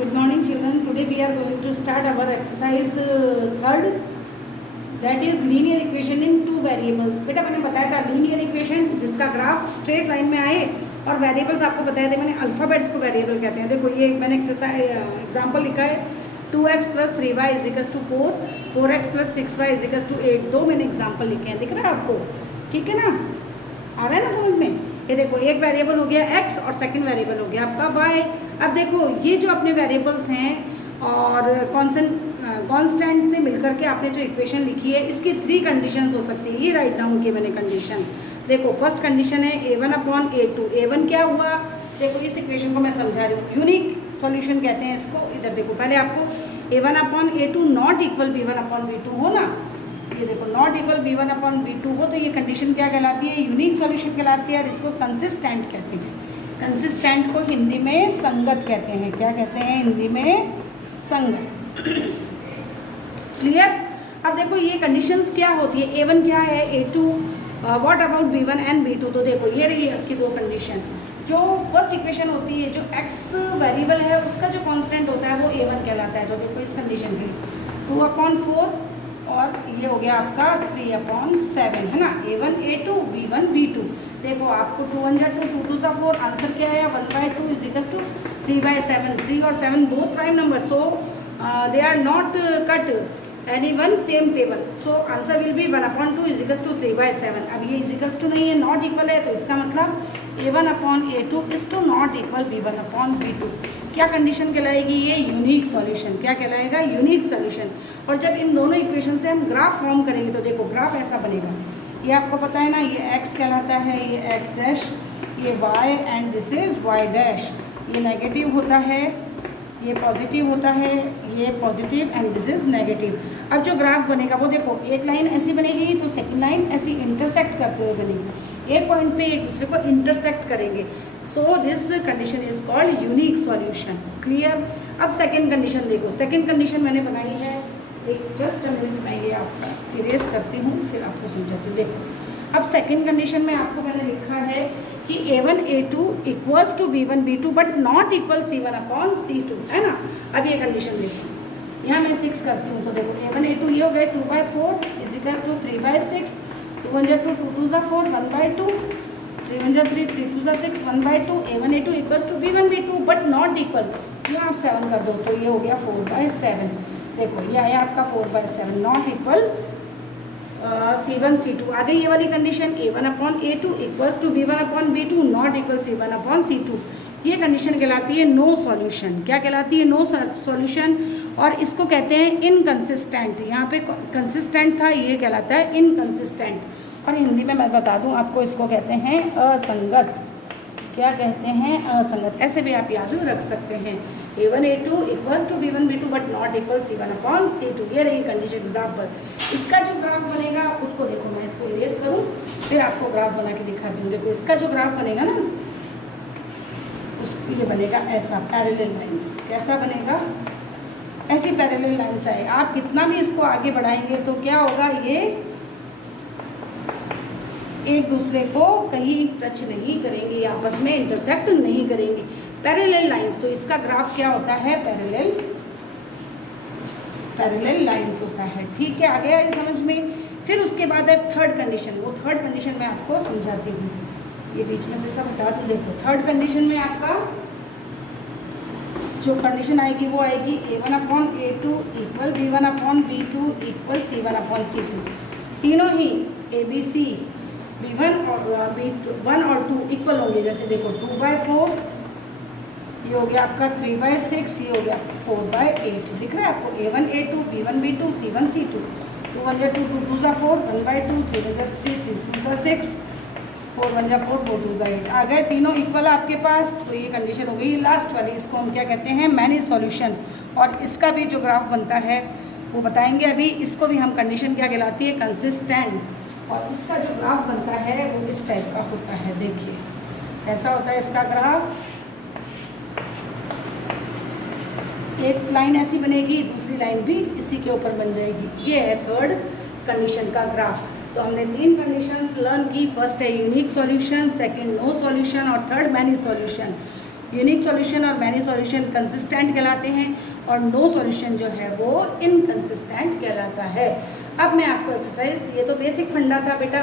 Good morning children. Today we are going to start our exercise third, that is linear equation in two variables. बेटा मैंने बताया था linear equation जिसका graph straight line में आए और वेरिएबल्स आपको बताए थे मैंने, अल्फ़ाबेट्स को वेरिएबल कहते हैं। देखो ये मैंने एक्सरसाइज एग्जांपल लिखा है 2x + 3y = 4, 4x + 6y = 8। दो मैंने एग्जांपल लिखे हैं, दिख रहा है आपको? ठीक है ना, आ रहा है ना समझ में? ये देखो एक वेरिएबल हो गया x और सेकंड वेरिएबल हो गया आपका y। अब देखो ये जो अपने वेरिएबल्स हैं और कांस्टेंट से मिलकर के आपने जो इक्वेशन लिखी है इसकी 3 कंडीशंस हो सकती है। ये राइट डाउन की मैंने कंडीशन। देखो फर्स्ट कंडीशन है a1/a2। a1 क्या हुआ? देखो इस इक्वेशन को मैं समझा रही हूँ, यूनिक सॉल्यूशन कहते हैं इसको। इधर देखो पहले आपको a1/a2 नॉट इक्वल b1/b2 हो ना, ये देखो नॉट इक्वल b1/b2 हो तो ये कंडीशन क्या कहलाती है? यूनिक सॉल्यूशन कहलाती है और इसको कंसिस्टेंट कहते हैं। कंसिस्टेंट को हिंदी में संगत कहते हैं। क्या कहते हैं हिंदी में? संगत। क्लियर? अब देखो ये कंडीशंस क्या होती है, a1 क्या है, a2, what about b1 and b2। तो देखो ये रही आपकी दो कंडीशन। जो फर्स्ट इक्वेशन होती है, जो x वेरिएबल है उसका जो कांस्टेंट होता है वो a1 कहलाता है। तो देखो इस कंडीशन के लिए 2/4 और ये हो गया आपका 3/7 है ना, a1 a2 b1 b2। देखो आपको 2 1 2 2 2 4, आंसर क्या है? 1/2 = 3/7। 3 और 7 both prime number, so they are not cut any one same table, so answer will be 1/2 = 3/7। अब ये इजिकल्स टू नहीं है, नॉट इक्वल है, तो इसका मतलब a1/a2 = नॉट इक्वल b1/b2। क्या कंडीशन कहलाएगी? ये यूनिक सॉल्यूशन। क्या कहलाएगा? Unique solution. और जब इन दोनों इक्वेशन से हम ग्राफ फॉर्म करेंगे तो देखो ग्राफ ऐसा बनेगा। ये आपको पता है ना, ये x कहलाता है, ये x डैश, ये y and this is y dash. ये नेगेटिव होता है, ये पॉजिटिव होता है, ये positive and this is negative. अब जो ग्राफ बनेगा वो देखो एक लाइन ऐसी बनेगी तो सेकंड लाइन ऐसी इंटरसेक्ट करते हुए बनेगी, एक पॉइंट पे एक दूसरे को इंटरसेक्ट करेंगे। So this condition is called unique solution. Clear? अब सेकंड कंडीशन देखो। सेकंड कंडीशन मैंने बनाई है, एक जस्ट अ मिनट मैं ये आपका इरेज करती हूँ फिर आपको समझाती हूँ। देखो अब सेकंड कंडीशन में आपको मैंने लिखा है कि a1 a2 = b1 b2 but not equal c1/c2 है ना। अब ये कंडीशन देखो, यहाँ मैं 6 करती हूँ तो देखो a1 a2 ये हो गए 2/4 = 3/6। 2 1 2 2 2 4 1/2, 3 1 3 3 2 6 1/2। a1 a2 = b1 b2 but not equal, यहाँ आप 7 कर दो तो ये हो गया 4/7। देखो ये आया आपका 4/7, नॉट इक्वल c1 c2। आ गई ये वाली condition, a1/a2 = b1/b2 not equal c1/c2। ये कंडीशन कहलाती है नो सॉल्यूशन। क्या कहलाती है? No solution. और इसको कहते हैं इनकंसिस्टेंट। यहाँ पे कंसिस्टेंट था, ये कहलाता है इनकंसिस्टेंट। और हिंदी में मैं बता दूँ आपको, इसको कहते हैं असंगत। क्या कहते हैं? असंगत। ऐसे भी आप याद रख सकते हैं, a1 a2 = b1 b2 but not equal c1/c2। ये रही कंडीशन एग्जाम्पल। इसका जो ग्राफ बनेगा उसको देखो, मैं इसको इरेज करूँ फिर आपको ग्राफ बना के दिखाती हूँ। देखो इसका जो ग्राफ बनेगा ना, उसको ये बनेगा ऐसा, पैरेलल लाइंस। कैसा बनेगा? ऐसी पैरेलल लाइंस आए। आप कितना भी इसको आगे बढ़ाएंगे तो क्या होगा, ये एक दूसरे को कहीं टच नहीं करेंगी, आपस में इंटरसेक्ट नहीं करेंगी। पैरेलल लाइंस, तो इसका ग्राफ क्या होता है? पैरेलल लाइंस होता है। ठीक है, आ गया ये समझ में? फिर उसके बाद है थर्ड कंडीशन। वो थर्ड कंडीशन मैं आपको समझाती हूँ, ये बीच में से सब हटा दूँ। देखो थर्ड कंडीशन में आपका जो कंडीशन आएगी वो आएगी a1/a2 = b1/b2 = c1/c2। तीनों ही ABC b1 और b1 और 2 इक्वल होंगे। जैसे देखो 2/4 ये हो गया आपका 3/6, ये हो गया 4/8। दिख रहा है आपको? a1 a2 b1 b2 c1 c2। 2 1 2 2 2 4 1/2, 3 1 3 3 2 6, 4 1 4 4 2 8। आ गए तीनों इक्वल आपके पास। तो ये कंडीशन हो गई लास्ट वाली, इसको हम क्या कहते हैं? Many solution. और इसका भी जो ग्राफ बनता है वो बताएंगे अभी। इसको भी हम कंडीशन क्या कहलाती है? कंसिस्टेंट। और इसका जो ग्राफ बनता है वो इस टाइप का होता है। देखिए ऐसा होता है इसका ग्राफ। एक लाइन ऐसी बनेगी, दूसरी लाइन भी इसी के ऊपर बन जाएगी। ये है थर्ड कंडीशन का ग्राफ। तो हमने 3 कंडीशंस लर्न की। फर्स्ट है unique solution, second no solution और third many solution. Unique solution और मैनी सॉल्यूशन कंसिस्टेंट कहलाते हैं और नो सॉल्यूशन जो है वो इनकंसिस्टेंट कहलाता है। अब मैं आपको एक्सरसाइज, ये तो बेसिक फंडा था बेटा,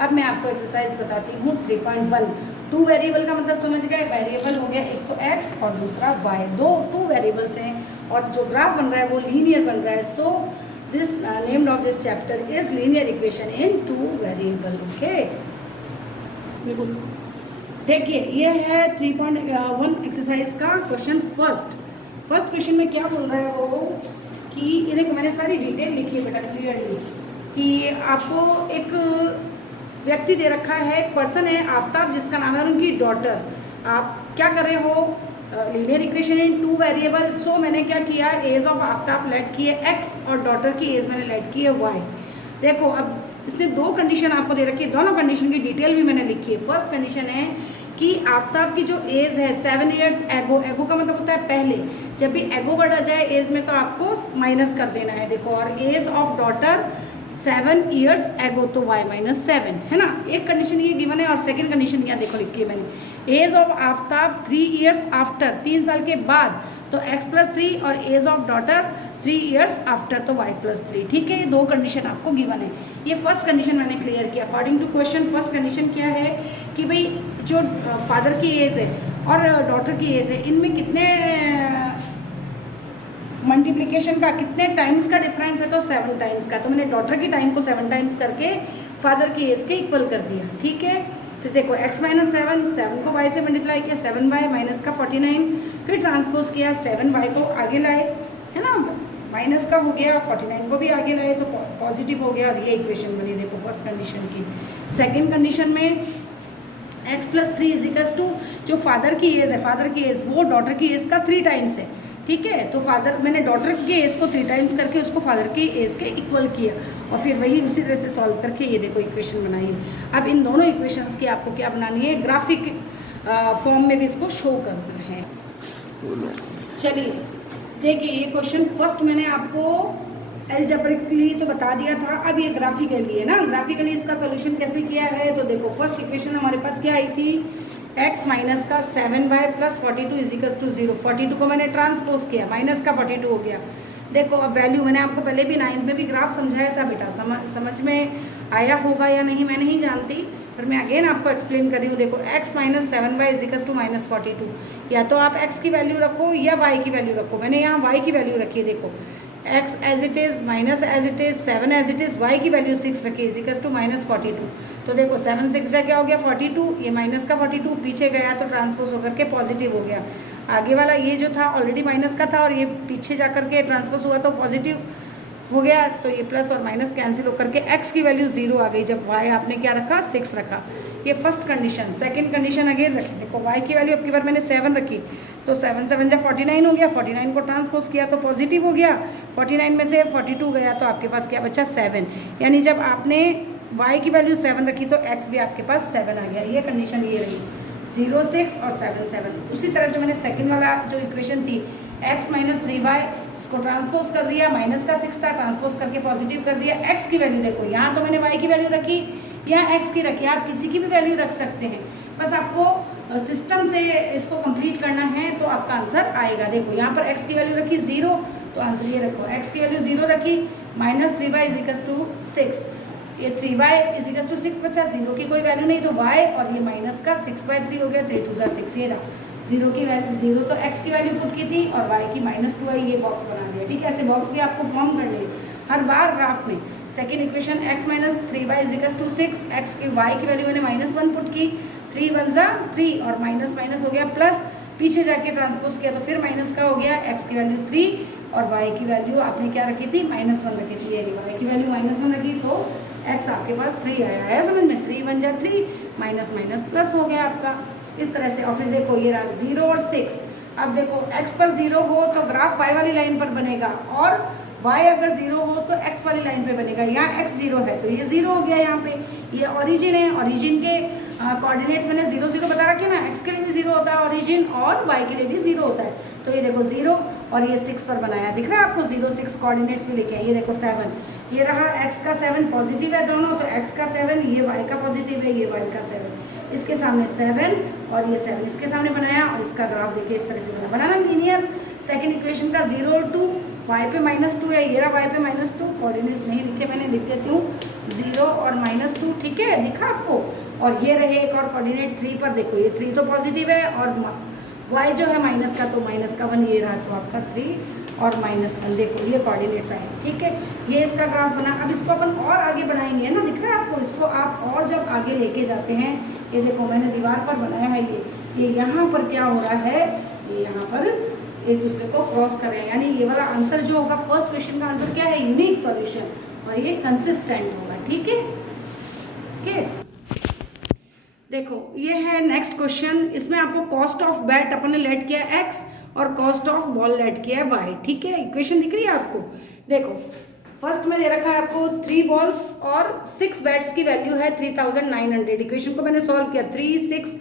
अब मैं आपको एक्सरसाइज बताती हूँ 3.1। 2 वेरिएबल का मतलब समझ गए, वेरिएबल हो गया एक तो x और दूसरा y, टू वेरिएबल्स हैं और जो ग्राफ बन रहा है वो लीनियर बन रहा है। So this named of this chapter is linear equation in 2 variable. Okay, देखिए ये है 3.1 एक्सरसाइज का क्वेश्चन फर्स्ट क्वेश्चन में क्या बोल रहा है वो कि ये देखो मैंने सारी डिटेल लिखी है बेटा क्लियरली कि आपको एक व्यक्ति दे रखा है, एक पर्सन है आफ्ताब जिसका नाम है और उनकी डॉटर। आप क्या कर रहे हो, लीनियर इक्वेशन इन 2 वेरिएबल। सो मैंने क्या किया, एज ऑफ आफ्ताब लेट की है x और डॉटर की एज मैंने लेट की है y। देखो अब इसने 2 कंडीशन आपको दे रखी है, दोनों कंडीशन की डिटेल भी मैंने लिखी है। फर्स्ट कंडीशन है कि आफ्ताब की जो एज है 7 ईयर्स एगो, एगो का मतलब होता है पहले, जब भी एगो वर्ड आ जाए एज में तो आपको माइनस कर देना है। देखो, और age of daughter 7 years ago तो y -7 है ना, एक कंडीशन ये गिवन है। और सेकंड कंडीशन यहाँ देखो लिखी है मैंने, age of Aftab 3 years after, 3 साल के बाद तो x + 3 और age of daughter 3 years after तो y + 3। ठीक है, ये 2 कंडीशन आपको गिवन है। ये फर्स्ट कंडीशन मैंने क्लियर किया। According to question first condition क्या है कि भाई जो फादर की एज है और डॉटर की एज है, इनमें कितने मल्टीप्लिकेशन का कितने टाइम्स का डिफरेंस है, तो 7 टाइम्स का। तो मैंने डॉटर की टाइम को 7 टाइम्स करके फादर की एज के इक्वल कर दिया। ठीक है, फिर देखो x - 7 को y से मल्टीप्लाई किया, 7y माइनस का 49, फिर ट्रांसपोज किया 7y को आगे लाए, है ना, माइनस का हो गया, 49 को भी आगे लाए तो पॉजिटिव हो गया और ये इक्वेशन बनी। देखो फर्स्ट कंडीशन की। सेकेंड कंडीशन में x + 3 = जो फादर की एज है, फादर की एज वो डॉटर की एज का 3 टाइम्स है। ठीक है, तो फादर, मैंने डॉटर की एज को 3 टाइम्स करके उसको फादर की एज के इक्वल किया और फिर वही उसी तरह से सॉल्व करके ये देखो इक्वेशन बनाई है। अब इन दोनों इक्वेशंस की आपको क्या बनानी है, ग्राफिक फॉर्म में भी इसको शो करना है। चलिए देखिए, ये क्वेश्चन फर्स्ट मैंने आपको एल्जेब्रिकली तो बता दिया था, अब ये ग्राफिकली है ना। ग्राफिकली इसका सोल्यूशन कैसे किया है, तो देखो फर्स्ट इक्वेशन हमारे पास क्या आई थी, x माइनस का 7y + 42 = 0। 42 को मैंने ट्रांसपोज किया, माइनस का 42 हो गया। देखो अब वैल्यू, मैंने आपको पहले भी 9th में भी ग्राफ समझाया था बेटा, समझ में आया होगा या नहीं मैं नहीं जानती, पर मैं अगेन आपको एक्सप्लेन कर रही हूँ। देखो x - 7y = -42, या तो आप x की वैल्यू रखो या y की वैल्यू रखो। मैंने यहाँ y की वैल्यू रखी है। देखो x as it is, minus as it is, 7 as it is, y की वैल्यू 6 रखी = -42। तो देखो 7 6 जा क्या हो गया 42, ये माइनस का 42 पीछे गया तो ट्रांसपोज होकर के पॉजिटिव हो गया। आगे वाला ये जो था ऑलरेडी माइनस का था और ये पीछे जा करके ट्रांसपोज हुआ तो पॉजिटिव हो गया, तो ये प्लस और माइनस कैंसिल होकर के x की वैल्यू 0 आ गई, जब y आपने क्या रखा 6 रखा। ये first condition. Second condition again रखी, देखो y की वैल्यू अब की बार मैंने 7 रखी, तो 7 7 जब 49 हो गया, 49 को ट्रांसपोज किया तो पॉजिटिव हो गया, 49 में से 42 गया तो आपके पास क्या बचा 7। यानी जब आपने y की वैल्यू 7 रखी तो x भी आपके पास 7 आ गया। ये कंडीशन ये रही, 0 6 और 7 7। उसी तरह से मैंने सेकंड वाला जो इक्वेशन थी x - 3y, इसको ट्रांसपोज कर दिया, माइनस का 6 था, ट्रांसपोज करके पॉजिटिव कर दिया। x की वैल्यू देखो, यहाँ तो मैंने y की वैल्यू रखी, यहाँ x की रखी, आप किसी की भी वैल्यू रख सकते हैं, बस आपको सिस्टम से इसको कंप्लीट करना है तो आपका आंसर आएगा। देखो यहाँ पर x की वैल्यू रखी 0, तो आंसर ये रखो, x की वैल्यू 0 रखी, -3y = 6, ये 3y = 6 बचा, 0 की कोई वैल्यू नहीं तो y, और ये माइनस का 6/3 हो गया, 3 2 6, ये रहा 0 की वैल्यू, 0 तो x की वैल्यू पुट की थी और y की -2 आई, ये बॉक्स बना दिया। ठीक है, ऐसे बॉक्स भी आपको फॉर्म करने हैं हर बार ग्राफ में। Second equation x - 3y = 6, x की y की वैल्यू मैंने -1 पुट की, 3 1 = 3 और माइनस माइनस हो गया प्लस, पीछे जाके ट्रांसपोज किया तो फिर माइनस का हो गया, x की वैल्यू 3 और y की वैल्यू आपने क्या रखी थी -1 रखी थी, ये y की वैल्यू -1 रखी तो x आपके पास 3 आया समझ में, 3 1 = 3, माइनस माइनस प्लस हो गया आपका इस तरह से। और फिर देखो ये रहा 0 और 6। अब देखो x पर 0 हो तो ग्राफ y वाली लाइन पर बनेगा और y अगर 0 हो तो x वाली लाइन पे बनेगा। यहाँ x 0 है तो ये 0 हो गया, यहाँ पे ये ओरिजिन है, ओरिजिन के कोऑर्डिनेट्स मैंने 0 0 बता रखे ना, x के लिए भी 0 होता है ओरिजिन और y के लिए भी 0 होता है। तो ये देखो 0 और ये 6 पर बनाया, दिख रहा है आपको 0 6 कोऑर्डिनेट्स भी लिखे हैं। ये देखो 7, ये रहा x का 7 पॉजिटिव है दोनों, तो x का 7, ये y का पॉजिटिव है, ये y का 7, इसके सामने 7 और ये 7 इसके सामने बनाया और इसका ग्राफ देखिए इस तरह से बनाना लीनियर। सेकंड इक्वेशन का 0 टू y पे -2 है, ये रहा y पे -2, कोऑर्डिनेट्स नहीं लिखे मैंने, लिख देती हूँ 0 और -2, ठीक है, दिखा आपको। और ये रहे एक और कोऑर्डिनेट 3 पर, देखो ये 3 तो पॉजिटिव है और y जो है माइनस का, तो -1 ये रहा, तो आपका 3 और -1, देखो ये कोऑर्डिनेट्स आए, ठीक है। ये इसका ग्राफ बना। अब इसको अपन और आगे बढ़ाएंगे ना, दिख रहा है आपको, इसको आप और जब आगे लेके जाते हैं, ये देखो मैंने दीवार पर बनाया है, ये यहाँ पर क्या हो रहा है, ये यहाँ पर एक दूसरे को क्रॉस कर रहे हैं, यानी ये वाला आंसर जो होगा फर्स्ट क्वेश्चन का आंसर क्या है, यूनिक सॉल्यूशन, और ये कंसिस्टेंट होगा, ठीक है। ओके, देखो ये है नेक्स्ट क्वेश्चन। इसमें आपको कॉस्ट ऑफ बैट अपन ने लेट किया x और कॉस्ट ऑफ बॉल लेट किया है y, ठीक है। इक्वेशन दिख रही है आपको, देखो फर्स्ट में दे रखा है आपको 3 बॉल्स और 6 बैट्स की वैल्यू है 3900। इक्वेशन को मैंने सॉल्व किया, 3 6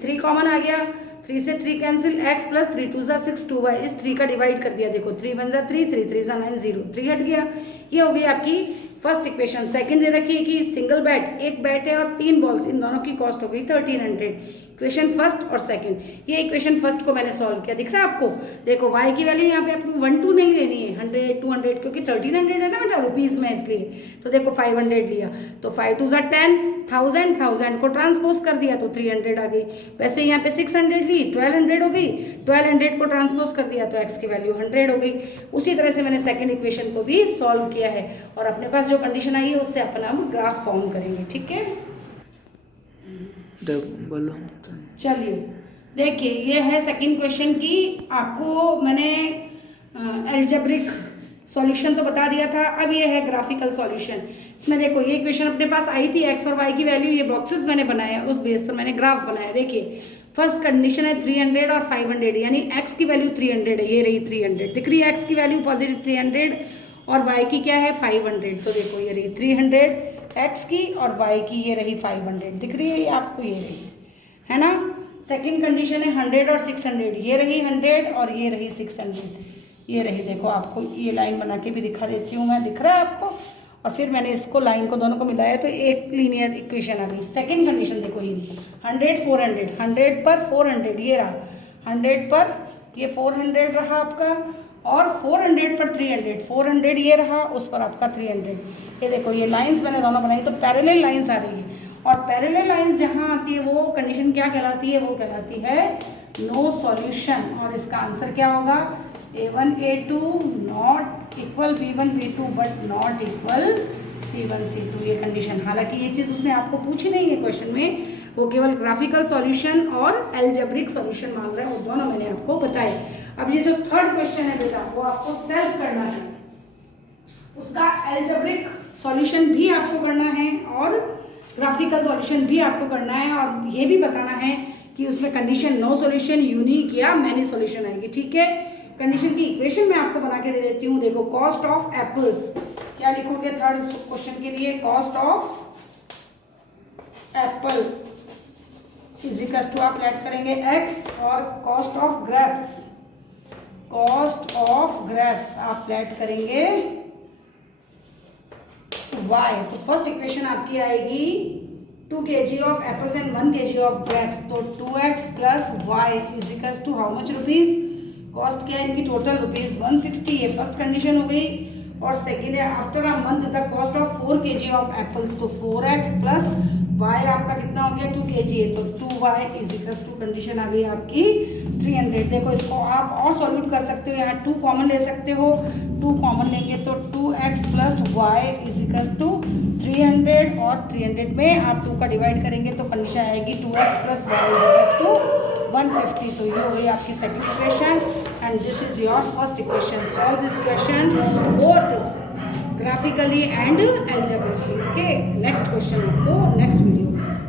3 कॉमन आ गया, 3 से 3 कैंसिल, x प्लस 3 2 सा 6 2y, इस 3 का डिवाइड कर दिया, देखो 3 1 सा 3 3 3 सा 9 0, 3 हट गया। ये हो गई आपकी फर्स्ट इक्वेशन। सेकंड दे रखी है कि सिंगल बैट, एक बैट है और 3 बॉल्स, इन दोनों की कॉस्ट हो गई 1300। इक्वेशन फर्स्ट और सेकंड, ये इक्वेशन फर्स्ट को मैंने सॉल्व किया, दिख रहा है आपको। देखो y की वैल्यू यहाँ पे आपको 1 2 नहीं लेनी है, 100 200, क्योंकि 1300 है ना बेटा रुपीज़ में, इसलिए तो देखो 500 लिया, तो 5 2 सा 10, 1000 को ट्रांसपोज कर दिया तो 300 आ गई। वैसे यहाँ पे 600 ली, 1200 हो गई, 1200 को ट्रांसपोज कर दिया तो x की वैल्यू 100 हो गई। उसी तरह से मैंने सेकंड इक्वेशन को भी सॉल्व किया है, और अपने पास जो कंडीशन आई है उससे अपन हम ग्राफ फॉर्म करेंगे, ठीक है। बोलो, चलिए देखिए, ये है सेकंड क्वेश्चन की, आपको मैंने एल्जेब्रिक सॉल्यूशन तो बता दिया था, अब ये है ग्राफिकल सॉल्यूशन। इसमें देखो ये इक्वेशन अपने पास आई थी, x और y की वैल्यू, ये बॉक्सेस मैंने बनाया, उस बेस पर मैंने ग्राफ बनाया। देखिए फर्स्ट कंडीशन है 300 और 500, यानी x की वैल्यू 300 है, ये रही 300, दिख रही है x की वैल्यू पॉजिटिव 300 और y की क्या है 500, तो देखो ये रही 300 x की और y की ये रही 500, दिख रही है ये आपको, ये रही है ना। सेकंड कंडीशन है 100 और 600, ये रही 100 और ये रही 600, ये रही, देखो आपको ये लाइन बना के भी दिखा देती हूँ मैं, दिख रहा है आपको। और फिर मैंने इसको लाइन को दोनों को मिलाया तो एक लीनियर इक्वेशन आ गई। सेकंड कंडीशन देखो ये 100 400, 100 पर 400, ये रहा 100 पर ये 400 रहा आपका, और 400 पर 300, 400 ये रहा, उस पर आपका 300। ये देखो ये लाइंस मैंने दोनों बनाई तो पैरेलल लाइंस आ रही है, और पैरेलल लाइंस जहाँ आती है वो कंडीशन क्या कहलाती है, वो कहलाती है नो सॉल्यूशन। और इसका आंसर क्या होगा, A1 A2 not equal B1 B2 but not equal C1 C2, ये कंडीशन। हालांकि ये चीज़ उसने आपको पूछी नहीं है क्वेश्चन में, वो केवल ग्राफिकल सॉल्यूशन और एल्जेब्रिक सॉल्यूशन मांग रहा है, वो दोनों मैंने आपको बताए। अब ये जो थर्ड क्वेश्चन है बेटा, वो आपको सेल्फ करना है, उसका एल्जेब्रिक सॉल्यूशन भी आपको करना है और ग्राफिकल सॉल्यूशन भी आपको करना है, और ये भी बताना है कि उसमें कंडीशन नो सॉल्यूशन, यूनिक या मैनी सॉल्यूशन आएगी, ठीक है। कंडीशन की इक्वेशन मैं आपको बना के दे देती हूँ। देखो कॉस्ट ऑफ एप्पल्स, क्या लिखोगे थर्ड क्वेश्चन के लिए, cost of apple is equal to, आप ऐड करेंगे x, और cost of grapes, cost of grapes आप ऐड करेंगे y। तो फर्स्ट इक्वेशन आपकी आएगी 2 kg of apples and 1 kg of grapes, तो 2x plus y is equal to how much rupees, cost क्या है इनकी टोटल रुपीज़ 160, ये फर्स्ट कंडीशन हो गई। और सेकेंड है after a month the cost of 4 kg of apples, तो 4x प्लस y आपका कितना हो गया 2 kg है, तो 2y is equal to condition आ गई आपकी 300। देखो इसको आप और सॉल्यूट कर सकते हो, यहाँ 2 कॉमन ले सकते हो, 2 कॉमन लेंगे तो 2x plus y is equal to 300, और 300 में आप 2 का डिवाइड करेंगे तो कंडीशन आएगी 2x plus y is equal to 150। तो ये हो गई आपकी second equation, and this is your first equation. Solve this question both graphically and algebraically. Okay, next question आपको नेक्स्ट वीडियो